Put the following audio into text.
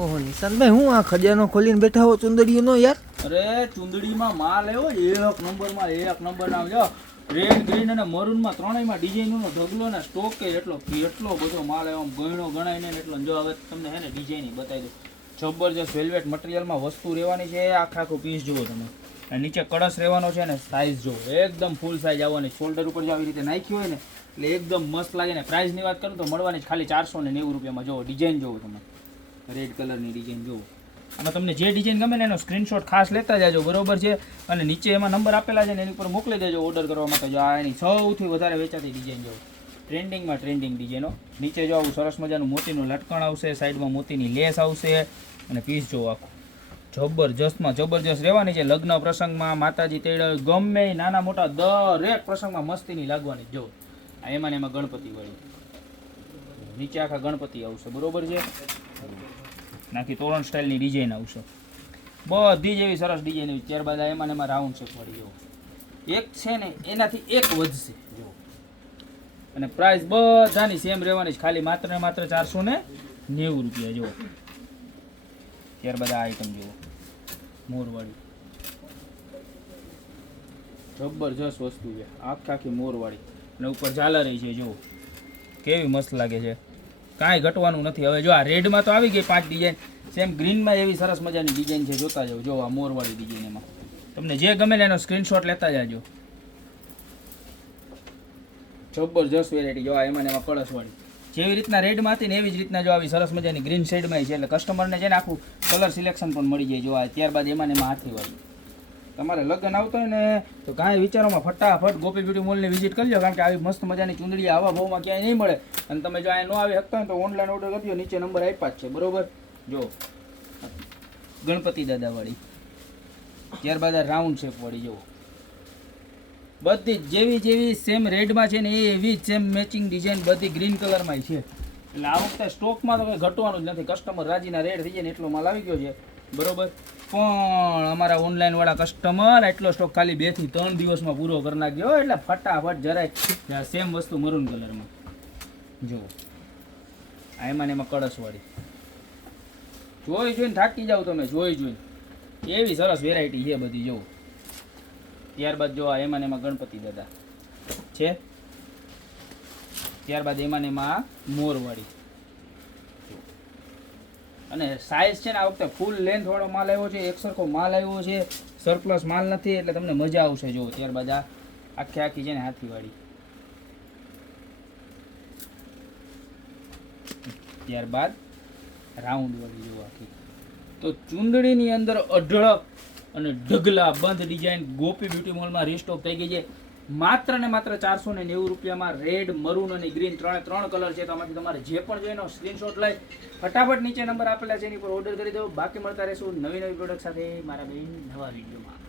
ઓહો નિશાંતભાઈ હું આ ખજાનો ખોલીને બેઠા હો ચુંદડીઓ નો યાર? અરે, ચુંદડીમાં માલ છે એક નંબરમાં એક નંબર નામ જો રેડ ગ્રીન અને મરૂનમાં ત્રણેયમાં ડિઝાઇનનો ઢગલો ને સ્ટોક કે એટલો એટલો બધો માલ એવો ગયણો ગણાય ને એટલો. જો, હવે તમને હે ને ડિઝાઇન બતાવી દઉં. જબરજસ્ત વેલ્વેટ મટીરિયલમાં વસ્તુ રહેવાની છે આખા આખું પીસ જુઓ તમે. અને નીચે કળશ રહેવાનો છે ને સાઇઝ જો એકદમ ફૂલ સાઇઝ આવવાની. શોલ્ડર ઉપર જે આવી રીતે નાખી હોય ને, એટલે એકદમ મસ્ત લાગે ને. પ્રાઇસની વાત કરું તો મળવાની ખાલી ચારસો ને નેવું રૂપિયામાં. જોવો ડિઝાઇન જોવો તમે. રેડ કલરની ડિઝાઇન જુઓ આમાં તમને જે ડિઝાઇન ગમે ને એનો સ્ક્રીનશોટ ખાસ લેતા જાજો, બરોબર છે? અને નીચે એમાં નંબર આપેલા છે ને એની ઉપર મોકલી દેજો ઓર્ડર કરવા માટે. જો આ એની સૌથી વધારે વેચાતી ડિઝાઇન જો ટ્રેન્ડિંગમાં ટ્રેન્ડિંગ ડિઝાઇનો નીચે જો આવું સરસ મજાનું મોતીનું લટકણ આવશે, સાઈડમાં મોતીની લેસ આવશે અને પીસ જો આખું. જબરજસ્તમાં જબરજસ્ત રહેવાની છે લગ્ન પ્રસંગમાં માતાજી તેડ ગમે નાના મોટા દરેક પ્રસંગમાં મસ્તીની લાગવાની જો, આ એમાં ને એમાં ગણપતિ વાળી. નીચે આખા ગણપતિ આવશે, બરોબર છે? નાખી તોરણ સ્ટાઇલની ડિઝાઇન આવશે. બધી જ એવી સરસ ડિઝાઇન આવી ત્યારબાદ એમાં એમાં રાઉન્ડ શેપ વાળી જો એક છે ને, એનાથી એક વધશે. જુઓ. અને પ્રાઇસ બધાની સેમ રહેવાની છે ખાલી માત્ર ને માત્ર ચારસો ને નેવું રૂપિયા, જુઓ. ત્યારબાદ આ આઈટમ જુઓ. મોરવાળી. જબરજસ્ત વસ્તુ છે. આખી આખી મોરવાળી. અને ઉપર ઝાલર છે, જુઓ. કેવી મસ્ત લાગે છે. કાંઈ ઘટવાનું નથી. હવે જો આ રેડમાં તો આવી ગઈ પાંચ ડિઝાઇન સેમ ગ્રીનમાં એવી સરસ મજાની ડિઝાઇન છે, જોતા જાઓ, જો આ મોરવાળી ડિઝાઇન એમાં. તમને જે ગમે એનો સ્ક્રીનશોટ લેતા જાજો. જબરજસ્ત વેરાયટી જો આ એમાં એમાં કળશવાળી. જેવી રીતના રેડમાં હતી ને એવી જ રીતના જો આવી સરસ મજાની ગ્રીન શેડમાં છે, એટલે કસ્ટમરને છે ને આખું કલર સિલેક્શન પણ મળી જાય જો આ ત્યારબાદ એમાં એમાં હાથીવાળી તમારે લગ્ન આવતો હોય ને, તો કાંઈ વિચારોમાં ફટાફટ ગોપી બ્યુટી મોલની વિઝિટ કરજો, કારણ કે આવી મસ્ત મજાની ચૂંદડી આવા ભાવમાં ક્યાંય નહીં મળે. અને તમે જો અહીંયા ન આવી શકતા હોય તો ઓનલાઈન ઓર્ડર કરજો નીચે નંબર આપ્યા જ છે, બરોબર? જો, ગણપતિ દાદાવાળી. ત્યારબાદ આ રાઉન્ડ શેપ વાળી જુઓ. બધી જેવી જેવી સેમ રેડમાં છે ને, એવી જ સેમ મેચિંગ ડિઝાઇન બધી ગ્રીન કલરમાં છે. એટલે આ વખતે સ્ટોકમાં તો કંઈ ઘટવાનું જ નથી. કસ્ટમર રાજીના રેડ થઈ જાય ને, એટલો માલ આવી ગયો છે. બરોબર? પણ અમારા ઓનલાઈન વાળા કસ્ટમર એટલો સ્ટોક ખાલી બેથી ત્રણ દિવસમાં પૂરો કરી નાખ્યો એટલે ફટાફટ જરાય સેમ વસ્તુ મરૂન કલરમાં જુઓ. આ એમાં એમાં કળશવાળી જોઈ જોઈને થાકી જાઓ તમે, જોઈ જોઈને. એવી સરસ વેરાયટી છે બધી, જુઓ. ત્યારબાદ જો આ એમાં એમાં ગણપતિ દાદા છે. ત્યારબાદ એમાં એમાં મોરવાળી. અને સાઇઝ છે ને આ વખતે ફૂલ લેન્થવાળો માલ આવ્યો છે. એક સરખો માલ આવ્યો છે. સરપ્લસ માલ નથી, એટલે તમને મજા આવશે જો ત્યારબાદ આ આખી આખી છે ને હાથીવાળી. ત્યારબાદ રાઉન્ડ વાળી જો આખી. તો ચૂંદડીની અંદર અઢળક અને ઢગલા બંધ ડિઝાઇન ગોપી બ્યુટી મોલમાં રિસ્ટોક થઈ ગઈ છે. માત્ર ને માત્ર ચારસો ને નેવું રૂપિયામાં રેડ મરૂન અને ગ્રીન ત્રણે ત્રણ કલર છે. તો આમાંથી તમારે જે પણ જોઈએ સ્ક્રીનશોટ લઈ ફટાફટ નીચે નંબર આપેલા છે, એની પર ઓર્ડર કરી દો. બાકી મળતા રહેશું નવી નવી પ્રોડક્ટ સાથે. મારા બેન નવા વિડીયોમાં.